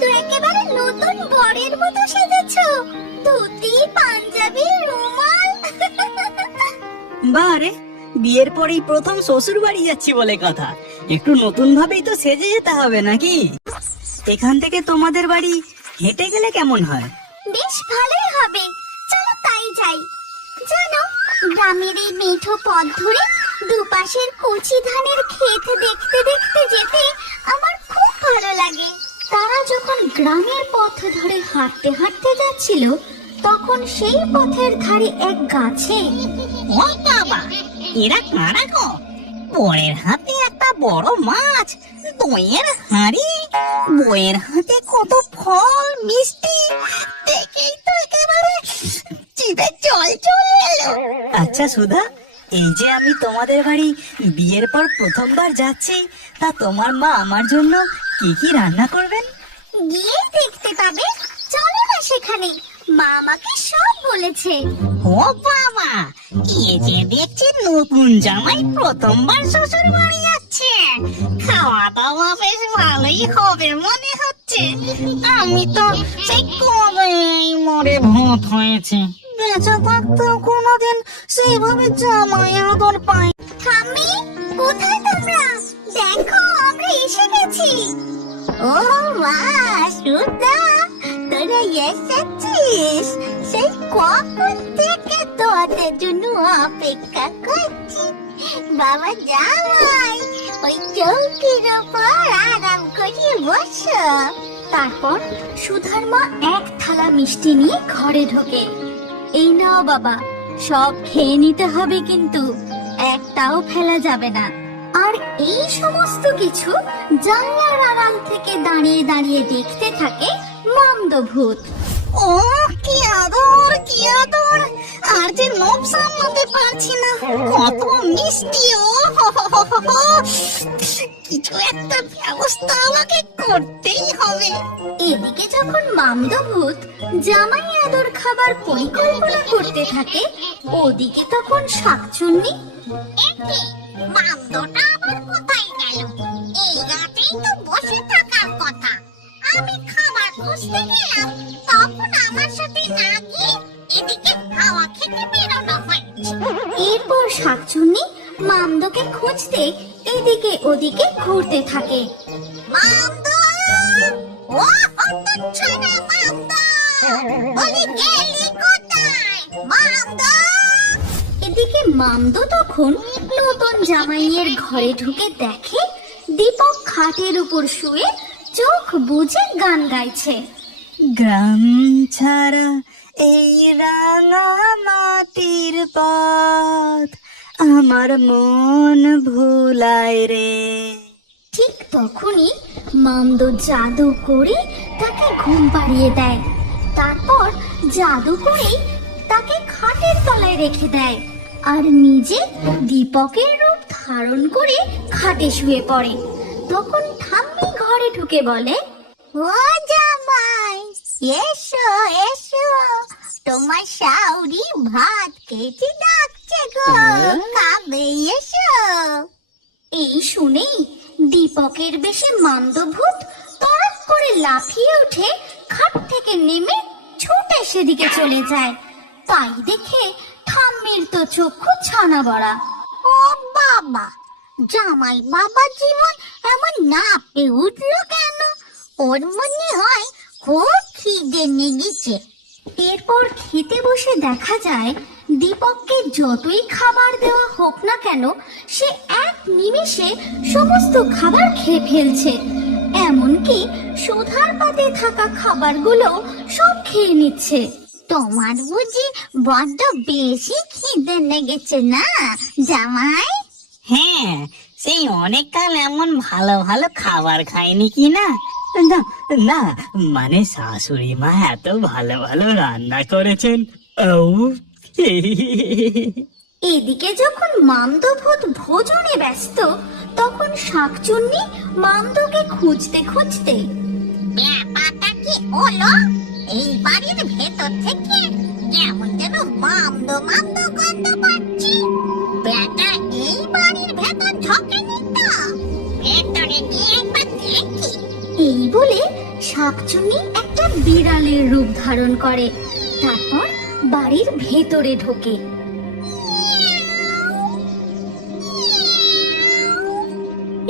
তো একেবারে নতুন বরের মতো সেজেছো, ধুতি পাঞ্জাবি রুমাল। বারে, বিয়ের পরেই প্রথম শ্বশুর বাড়ি যাচ্ছি বলে কথা, একটু নতুন ভাবেই তো সেজে যেতে হবে নাকি? এখান থেকে তোমাদের বাড়ি হেঁটে গেলে কেমন হয়? বেশ ভালোই হবে, চলো তাই যাই। জানো, গ্রামের এই মেঠো পথ ধরে দুপাশের কচি ধানের ক্ষেত দেখতে দেখতে যেতে আমার খুব ভালো লাগে। তারা যখন গ্রামের পথ ধরে হাঁটতে হাঁটতে যাচ্ছিল, তখন সেই পথের ধারে এক গাছে ও বাবা, এরা কারা গো? বরের হাতে একটা বড় মাছ, দইয়ের হাঁড়ি, বইয়ের হাতে কত ফল মিষ্টি, দেখেই তো একেবারে জিভে জল চলে এলো। আচ্ছা সুধা, এই যে আমি তোমাদের বাড়ি বিয়ের পর প্রথমবার যাচ্ছি, তা তোমার মা আমার জন্য কি কি রান্না করবেন? গিয়ে দেখতে পাবে, চলো না সেখানে, মা আমাকে সব বলেছে। ও বাবা, এই যে দেখছি নতুন জামাই প্রথমবার শ্বশুর বাড়ি যাচ্ছে, খাওয়া দাওয়া বেশ ভালোই হবে মনে হচ্ছে। আমি তো সেই কবেই মরে ভূত হয়েছে, বেঁচে থাকতেও কোনোদিন সেইভাবে জামাই আদর পাই। ঠাম্মি, কোথায় তোমরা? দেখো, আমরা এসে গেছি। ও মা, সুধা, তোরা এসেছিস? সেই কখন থেকে তোদের জন্য অপেক্ষা করছি। বাবা জামাই, ওই চৌকির ওপর আরাম করে বসো। তারপর সুধার মা এক থালা মিষ্টি নিয়ে ঘরে ঢোকে। এই নাও বাবা, সব খেয়ে নিতে হবে, কিন্তু একটাও ফেলা যাবে না। আর এই সমস্ত কিছু জানলার আড়াল থেকে দাঁড়িয়ে দাঁড়িয়ে দেখতে থাকে মন্দভূত। ও কি আদর, কি আদর, আর যে লোভ সামলাতে পারছি না, কত মিষ্টি। ও কিছু একটা ব্যবস্থা আমাকে করতেই হবে। এদিকে যখন মন্দভূত জামাই আদর খাবার পরিকল্পনা করতে থাকে, ওদিকে তখন শাকচুন্নি, মামদোটা আবার কোথায় গেল? এই রাতেই তো বসে থাকার কথা। আমি খাবার খুঁজতে গেলাম, তখন আমার সাথে না গিয়ে এদিকে হাওয়া খেতে বেরোনো হয়েছে। এরপর শাকচুন্নি মামদোকে খুঁজতে এদিকে ওদিকে ঘুরতে থাকে। মামদো, ও হতচ্ছাড়া মামদো, বলি গেলি কোথায়? মামদো! এদিকে মামদো তখন নতুন জামাইয়ের ঘরে ঢুকে দেখে দীপক খাটের উপর শুয়ে চোখ বুজে গান গাইছে। গ্রাম ছাড়া এই রাঙা মাটির পথ আমার মন ভুলায় রে। ঠিক তখনই মামদো জাদু করে তাকে ঘুম পাড়িয়ে দেয়। তারপর জাদু করেই তাকে খাটের তলায় রেখে দেয়, আর নিজে দীপকের রূপ ধারণ করে খাটে শুয়ে পড়ে। তখন ঠাম্মি ঘরে ঢুকে বলে, ও জামাই, এসো এসো, তোমার শাউরি ভাত খেতে ডাকছে গো, খাবে এসো। এই শুনেই দীপকের বেশে মন্দভূত তড়াৎ করে লাফিয়ে উঠে খাট থেকে নেমে ছুটে সেদিকে চলে যায়। তাই দেখে ঠাম্মির তো চক্ষু ছানা বড়া। ও বাবা, জামাই বাবা জীবন এমন নাপে উঠলো কেন? ওর মনে হয় খুব খিদে লেগেছে। এরপর খেতে বসে দেখা যায় দীপককে যতই খাবার দেওয়া হোক না কেন, সে এক নিমেষে সমস্ত খাবার খেয়ে ফেলছে। এমনকি সুধার পাতে থাকা খাবারগুলো সব খেয়ে নিচ্ছে। তোমার বুঝি বড্ড বেশি খিদে লেগেছে না জামাই? হ্যাঁ, সেই অনেক কাল এমন ভালো ভালো খাবার খাইনি কি না। না না, মানে শাশুড়ি মা এত ভালো ভালো রান্না করেছেন। এদিকে যখন মামদভূত ভোজনে ব্যস্ত, তখন শাকচুন্নি মামদোকে খুঁজতে খুঁজতে, ব্যাপারটা কি হলো? এই বাড়ির ভেতর থেকে কেমন যেন মামদো মামদো গন্ধ পাচ্ছি। ব্যাটা এই বাড়ির ভেতর ঢোকেনি তো? ভেতরে গিয়ে একবার দেখি। এই বলে শাকচুন্নি একটা বিড়ালের রূপ ধারণ করে, তারপর বাড়ির ভেতরে ঢোকে।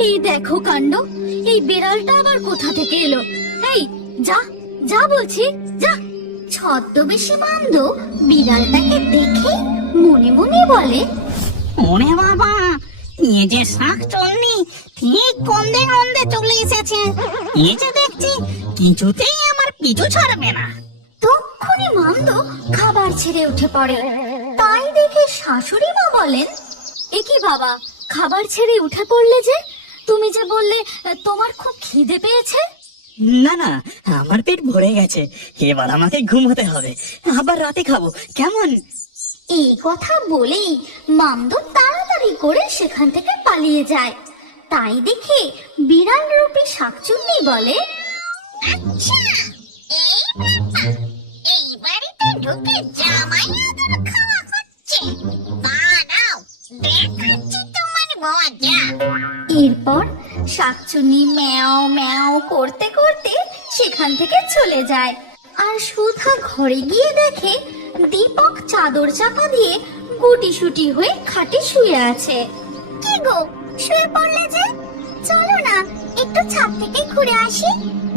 এই দেখো কাণ্ড, এই বিড়ালটা আবার কোথা থেকে এলো? এই যা যা বলছি, যা। ছদ্মবেশী মামদ বিড়ালটাকে দেখে মনে মনে বলে, ওরে বাবা, এ যে শাকচুন্নি ঠিক কন্দে কন্দে চলে এসেছে। এ যে দেখছি কিছুতেই আমার পিছু ছাড়বে না। তক্ষুনি মামদ খাবার ছেড়ে উঠে পড়ে। তাই দেখে শাশুড়ি মা বলেন, এ কি বাবা, খাবার ছেড়ে উঠে পড়লে যে? তুমি যে বললে তোমার খুব খিদে পেয়েছে। না না, আমার পেট ভরে গেছে, এবার আমাকে ঘুমোতে হবে, আবার রাতে খাবো, কেমন? এই কথা বলেই মামদ তাড়াতাড়ি করে সেখান থেকে পালিয়ে যায়। তাই দেখে বিড়াল রূপী শাকচুন্নি বলে, আচ্ছা, এই ব্যাপার। এই বাড়িতে ঢুকে জামাই আদর খাওয়া হচ্ছে। দাঁড়াও, দেখাচ্ছি তোমার মজা। এরপর শাকচুন্নি ম্যাও ম্যাও করতে করতে সেখান থেকে চলে যায়। আর সুধা ঘরে গিয়ে দেখে দীপক চাদর চাপা দিয়ে গুটিসুটি হয়ে খাটে শুয়ে আছে। কি গো, শুয়ে পড়লে যে? চলো না একটু ছাদ থেকে ঘুরে আসি।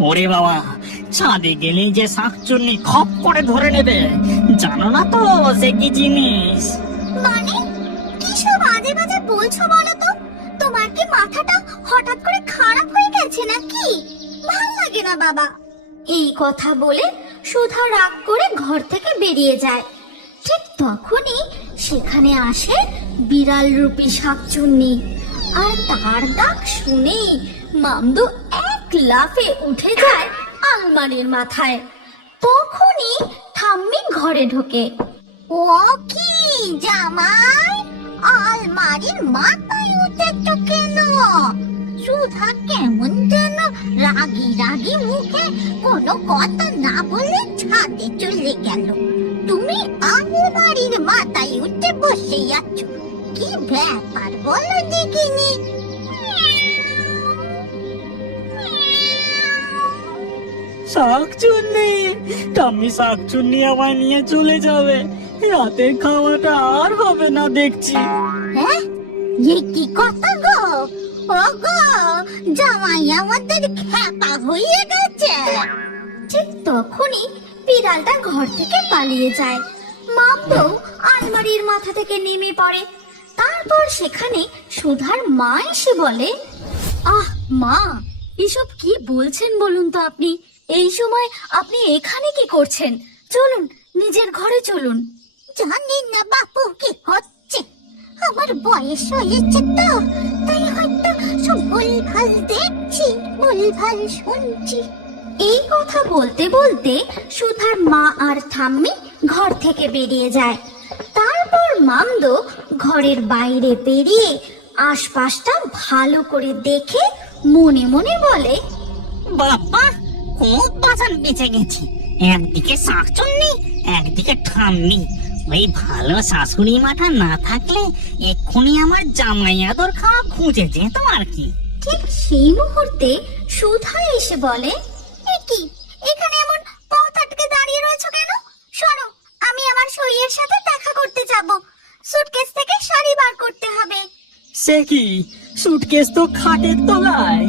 ওরে বাবা, ছাদে গেলেই যে শাকচুন্নি খপ করে ধরে নেবে, জানো না তো সে কি জিনিস। মানে কি সব আজে বাজে বলছো বলো তো? তোমার কি মাথাটা হঠাৎ করে খারাপ হয়ে গেছে নাকি? ভাল লাগে না বাবা। এই কথা বলে সুধা রাগ করে ঘর থেকে বেরিয়ে যায়। ঠিক তখনই সেখানে আসে বিড়াল রূপী শাকচুন্নি। আর তার ডাক শুনেই মামদু এক লাফে উঠে যায় আলমারির মাথায়। তখনই ঠাম্মি ঘরে ঢোকে। ও কি জামাই, আলমারির মাথায় উঠেছ কেন? সুধা কেমন যেন রাগি রাগি মুখে কোনো কথা না বলে ছাদে চলে গেল। তুমি আলমারির মাথায় উঠে বসে আছো, কি ব্যাপার বলো দেখিনি? শাকচুন্নি, টাম্মি শাকচুন্নি আমায় নিয়ে চলে যাবে, রাতের খাওয়াটা আর হবে না দেখছি। হ্যাঁ, এ কি কথা গো? ও গো, জামাই আমাদের খেপা হয়ে গেছে। ঠিক তখনই বিড়ালটা ঘর থেকে পালিয়ে যায়। মামদো আলমারির মাথা থেকে নেমে পড়ে। তারপর সেখানে সুধার মা এসে বলে, আহ মা, এসব কি বলছেন বলুন তো আপনি? এই সময় আপনি এখানে কি করছেন? চলুন নিজের ঘরে চলুন। জানি না বাপু কি হচ্ছে, আমার বয়স হয়েছে তো, তাই হয়তো সব ভুলভাল দেখছি, ভুলভাল শুনছি। এই কথা বলতে বলতে সুধার মা আর ঠাম্মি ঘর থেকে বেরিয়ে যায়। তারপর মামদো ঘরের বাইরে বেরিয়ে আশপাশটা ভালো করে দেখে মনে মনে বলে, বাবা, খুব বাঁচান বেঁচে গেছি। একদিকে শাকচুন্নি, একদিকে ঠাম্মি। ওই ভালো শাশুড়ি মাটা না থাকলে এক্ষুনি আমার জামাই আদর খাওয়া খুঁজে যেত আর কি। ঠিক সেই মুহূর্তে সুধা এসে বলে, এ কি, এখানে এমন পথ আটকে দাঁড়িয়ে রয়েছো কেন? সরো, আমি আমার শরীরের সাথে দেখা করতে যাব। সুটকেস থেকে শাড়ি বার করতে হবে। সে কি, সুটকেস তো খাটের তলায়।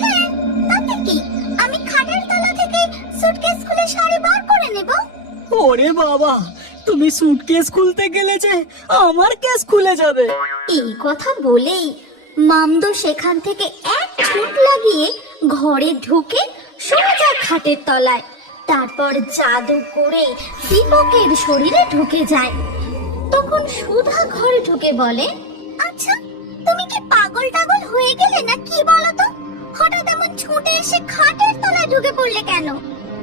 হ্যাঁ, তাতে কি, আমি খাটের তলা থেকে সুটকেস খুলে শাড়ি বার করে নেব। ওরে বাবা, তুমি সুটকেস খুলতে গেলে যে আমার কেস খুলে যাবে। এই কথা বলেই মামদো সেখান থেকে এক ছুট লাগিয়ে ঘরে ঢুকে সোজা খাটের তলায়। তারপর জাদু করে দীপকের শরীরে ঢুকে যায়। তখন সুধা ঘরে ঢুকে বলে, আচ্ছা তুমি কি পাগল টাগল হয়ে গেলে না কি বলো তো? হঠাৎ এমন ছুটে এসে খাটের তলায় ঢুকে পড়লে কেন?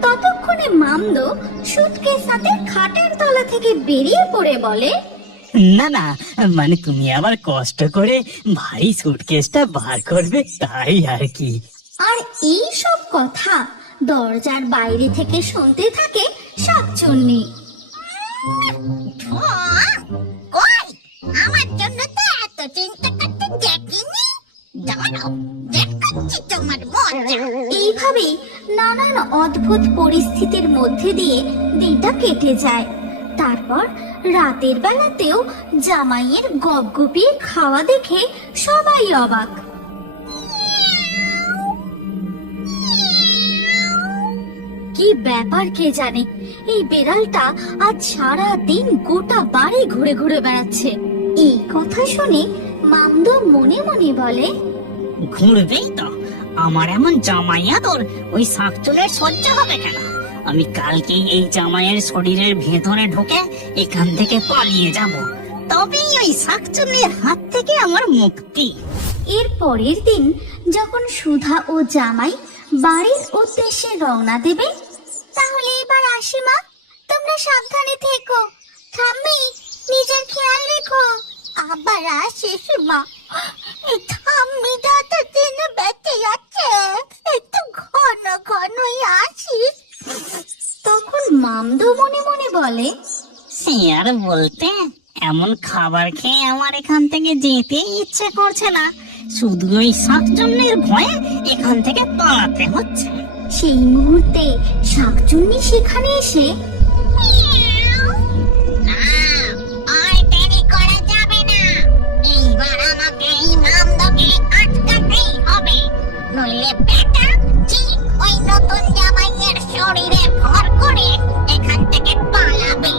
ততক্ষণে মামদো সুটকেস সাথে খাটের তলা থেকে বেরিয়ে পড়ে বলে, না না, মানে তুমি আবার কষ্ট করে ভারী সুটকেসটা বার করবে তাই আর কি। আর এই সব কথা দরজার বাইরে থেকে শুনতে থাকে শাকচুন্নি। কই, আমার জন্য তো এত চিন্তা করতে দেখিনি। দাঁড়াও, দেখাচ্ছি তোমার মজা। এইভাবেই নানান অদ্ভুত পরিস্থিতির মধ্যে দিয়ে দিনটা কেটে যায়। তারপর রাতের বেলাতেও জামাইয়ের গপগপিয়ে খাওয়া দেখে সবাই অবাক। কি ব্যাপার কে জানে, এই বেড়ালটা আজ সারা দিন গোটা বাড়ি ঘুরে ঘুরে বেড়াচ্ছে। এই কথা শুনে মামদো মনে মনে বলে, ঘুরবেই তো, আমার এমন জামাই আদর ওই শাকচুলের সহ্য হবে কেন? আমি কালকেই এই জামাইয়ের শরীরের ভেতরে ঢুকে এখান থেকে পালিয়ে যাব, তবেই ওই শাকচুন্নির হাত থেকে আমার মুক্তি। এর পরের দিন যখন সুধা ও জামাই বাড়ির উদ্দেশ্যে রওনা দেবে, তাহলে এবার আসি মা, তোমরা সাবধানে থেকো। ঠাম্মি, নিজের খেয়াল রেখো। আবার আসিস মা। ঠাম্মি যতদিন বেঁচে আছে একটু ঘন ঘনই আসিস। তখন মামদো মনে মনে বলে, সে আর বলতে, এমন খাবার খেয়ে আমার এখান থেকে যেতে ইচ্ছে করছে না, শুধু ওই শাকচুন্নির ভয়ে এখান থেকে পালাতে হচ্ছে। সেই মুহূর্তে শাকচুন্নি সেখানে এসে, না, আর দেরি করা যাবে না। এইবার আমাকে এই মামদোকে আটকাতেই হবে, নইলে বেটা ঠিক ওই নতুন জামাইয়ের শরীরে ভর করে এখান থেকে পালাবে।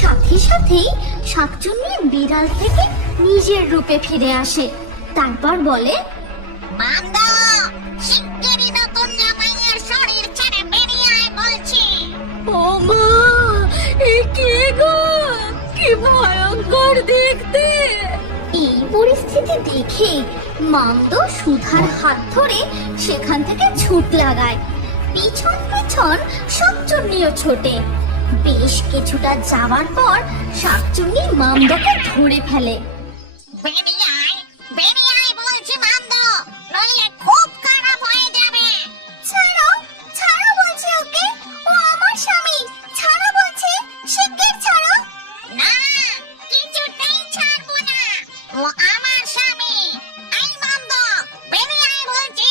সাথে সাথেই শাকচুন্নি বিড়াল থেকে নিজের রূপে ফিরে আসে। তারপর বলে, মামদো, শিগগিরই নতুন জামাইয়ের শরীর ছেড়ে বেরিয়ে আয় বলছি। ও মা, এ কে গো, কি ভয়ঙ্কর দেখতে। এই পরিস্থিতি দেখে মামদো সুধার হাত ধরে সেখান থেকে ছুট লাগায়। পিছন পিছন শাকচুন্নিও ছোটে। বেশ কিছুটা যাওয়ার পর শাকচুন্নি মামদোকে ধরে ফেলে। বেরিয়ে আয় বলছি মামদো, নইলে খুব খারাপ হয়ে যাবে। ছাড়ো, ছাড়ো বলছি ওকে, ও আমার স্বামী। ছাড়ো বলছি, শিগগির ছাড়ো। না, কিছুতেই ছাড়বো না, ও আমার স্বামী। এই মামদো, বেরিয়ে আয় বলছি।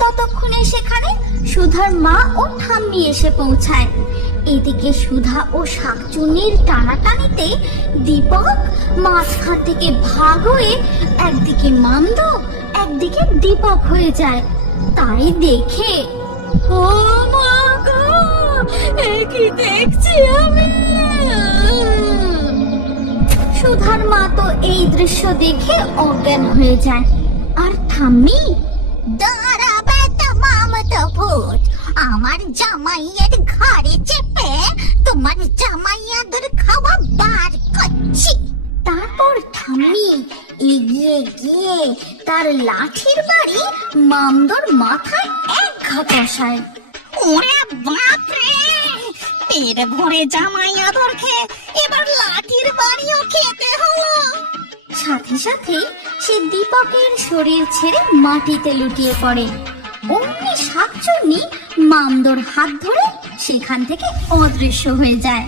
ততক্ষণে সেখানে সুধার মা ও ঠাম্মি এসে পৌঁছায়। এদিকে সুধা ও শাকচুন্নির টানাটানিতে দীপক মাঝখান থেকে ভাগ হয়ে একদিকে মামদো, একদিকে দীপক হয়ে যায়। তাই দেখে, ও মা গো, এ কি দেখছি আমি। সুধার মা তো এই দৃশ্য দেখে অজ্ঞান হয়ে যায়। আর ঠাম্মি, দাঁড়াবে তো মামদো ভূত, আমার জামাইয়ের ঘাড়ে চেপে তোমার জামাইয়াদের খাওয়া বার করছি। তারপর ঠাম্মি এগিয়ে গিয়ে তার লাঠির বাড়ি মামদোর মাথায় এক ঘা কষায়। ওরে বাপরে, পেট ভরে জামাই আদর খেয়ে এবার লাঠির বাড়িও খেতে হলো। সাথে সাথে সে দীপকের শরীর ছেড়ে মাটিতে লুটিয়ে পড়ে। অমনি শাকচুন্নি মামদোর হাত ধরে সেখান থেকে অদৃশ্য হয়ে যায়।